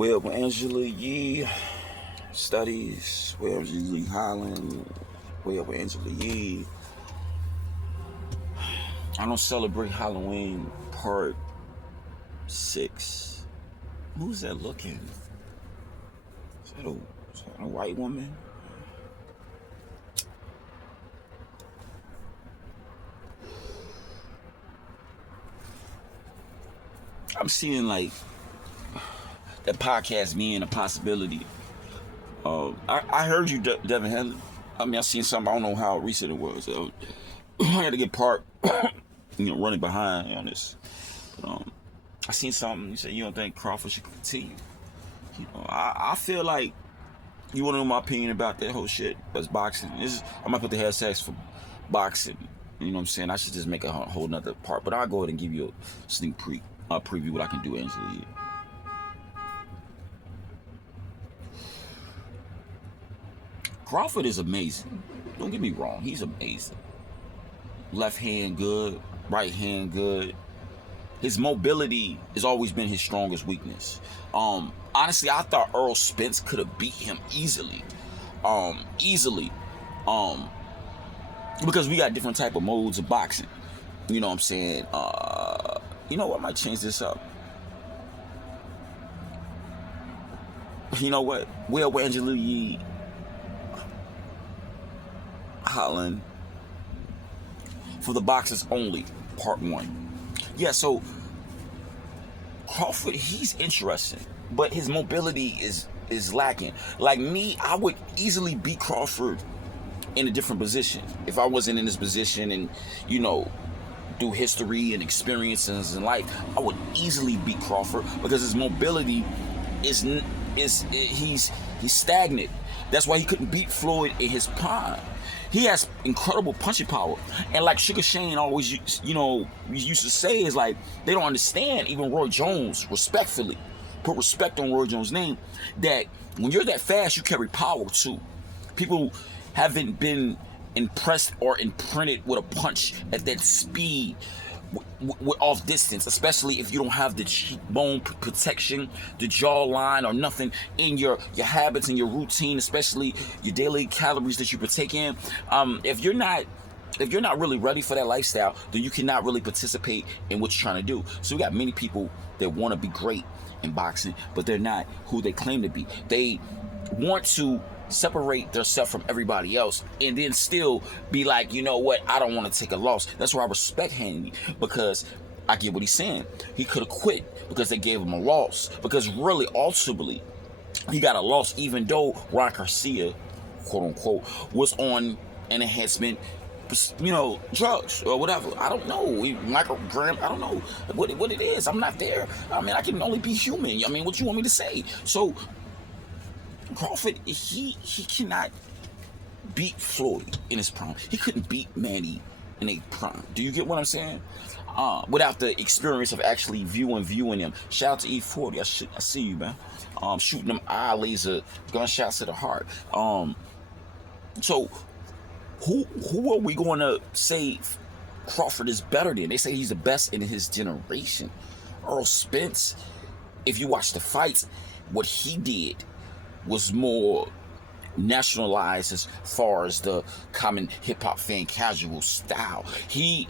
Up with Angela Yee studies. Up with Angela Yee Holland. Up with Angela Yee. I don't celebrate Halloween part 6. Who's that looking? Is that a white woman? I'm seeing like that podcast being a possibility. I heard you, Devin Henley. I mean, I seen something. I don't know how recent it was. I had to get part, running behind on this. I seen something. You said you don't think Crawford should continue. I feel like you want to know my opinion about that whole shit. That's boxing. I might put the hashtags for boxing. You know what I'm saying? I should just make a whole nother part. But I'll go ahead and give you a sneak preview what I can do, Angela Yee. Crawford is amazing. Don't get me wrong. He's amazing. Left hand good. Right hand good. His mobility has always been his strongest weakness. Honestly, I thought Earl Spence could have beat him easily. Because we got different type of modes of boxing. You know what I'm saying? You know what? I might change this up. You know what? Up with Angela Yee Holland for the boxers only, part 1. Yeah, so Crawford, he's interesting, but his mobility is lacking. Like me, I would easily beat Crawford in a different position. If I wasn't in this position and, through history and experiences in life, I would easily beat Crawford because his mobility he's stagnant. That's why he couldn't beat Floyd in his prime. He has incredible punching power. And like Sugar Shane always, used to say, is like, they don't understand, even Roy Jones, respectfully, put respect on Roy Jones' name, that when you're that fast, you carry power too. People haven't been impressed or imprinted with a punch at that speed off distance, especially if you don't have the cheekbone protection, the jawline, or nothing in your habits and your routine, especially your daily calories that you partake in. If you're not really ready for that lifestyle, then you cannot really participate in what you're trying to do. So we got many people that want to be great in boxing, but they're not who they claim to be. They want to separate themselves from everybody else and then still be like, you know what, I don't want to take a loss. That's why I respect Haney, because I get what he's saying. He could have quit because they gave him a loss, because really ultimately he got a loss, even though Ron Garcia, quote unquote, was on an enhancement, drugs or whatever. I don't know. Microgram, I don't know what it is. I'm not there. I mean, I can only be human. I mean, what you want me to say? So Crawford, he cannot beat Floyd in his prime. He couldn't beat Manny in a prime. Do you get what I'm saying? Without the experience of actually viewing him. Shout out to E40. I see you, man. Shooting them eye laser gunshots to the heart. So who are we going to say Crawford is better than? They say he's the best in his generation. Earl Spence, if you watch the fights, what he did was more nationalized as far as the common hip-hop fan casual style. He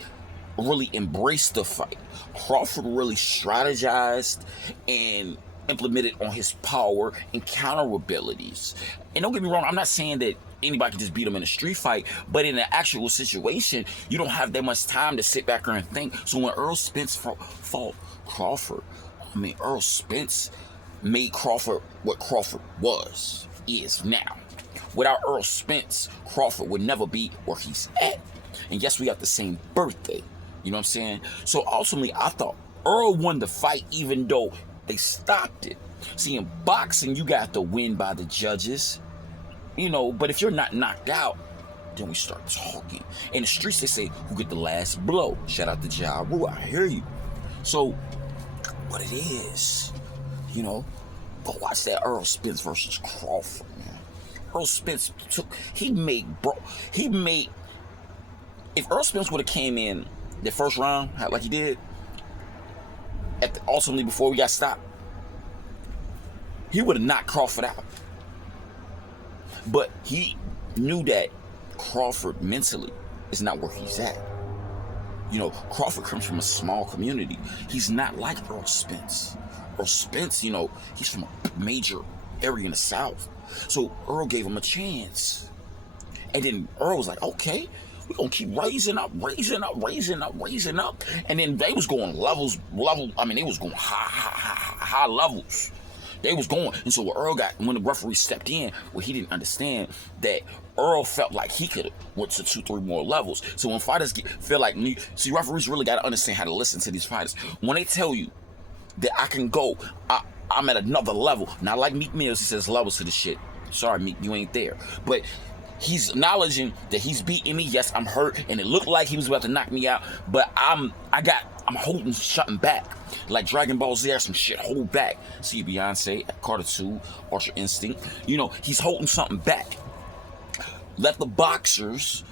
really embraced the fight. Crawford really strategized and implemented on his power and counter abilities. And don't get me wrong, I'm not saying that anybody can just beat him in a street fight, but in an actual situation, you don't have that much time to sit back there and think. So when Earl Spence fought Crawford, Earl Spence made Crawford what Crawford is now. Without Earl Spence, Crawford would never be where he's at. And yes, we got the same birthday. You know what I'm saying? So ultimately, I thought Earl won the fight, even though they stopped it. See, in boxing, you got to win by the judges. But if you're not knocked out, then we start talking. In the streets, they say, who get the last blow? Shout out to Ja Rule, I hear you. So, what it is, go watch that Earl Spence versus Crawford, man. Earl Spence if Earl Spence would have came in the first round like he did, ultimately before we got stopped, he would have knocked Crawford out. But he knew that Crawford mentally is not where he's at. You know, Crawford comes from a small community. He's not like Earl Spence. Earl Spence, you know, he's from a major area in the South. So Earl gave him a chance. And then Earl was like, okay, we're going to keep raising up. And then they was going I mean, they was going high levels. They was going. And so when the referee stepped in, he didn't understand that Earl felt like he could have went to 2-3 more levels. So when fighters feel like me, see, referees really got to understand how to listen to these fighters. When they tell you that I can go, I'm at another level. Not like Meek Mills, he says levels to the shit. Sorry, Meek, you ain't there. But he's acknowledging that he's beating me. Yes, I'm hurt, and it looked like he was about to knock me out, but I'm holding something back. Like Dragon Ball Z, some shit hold back. See Beyonce, Carter 2, Ultra Instinct. You know, he's holding something back. Let the boxers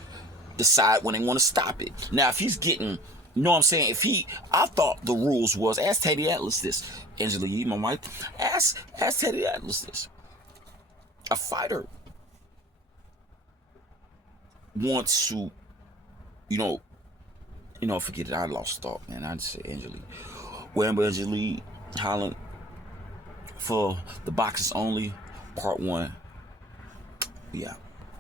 decide when they want to stop it. Now, if he's getting, you know what I'm saying? I thought the rules was, ask Teddy Atlas this. Angela Yee, my wife, ask Teddy Atlas this. A fighter wants to, you know, forget it. I lost thought, man. I just said Angela Yee. Angela Yee, Holland, for the boxers only, part 1. Yeah.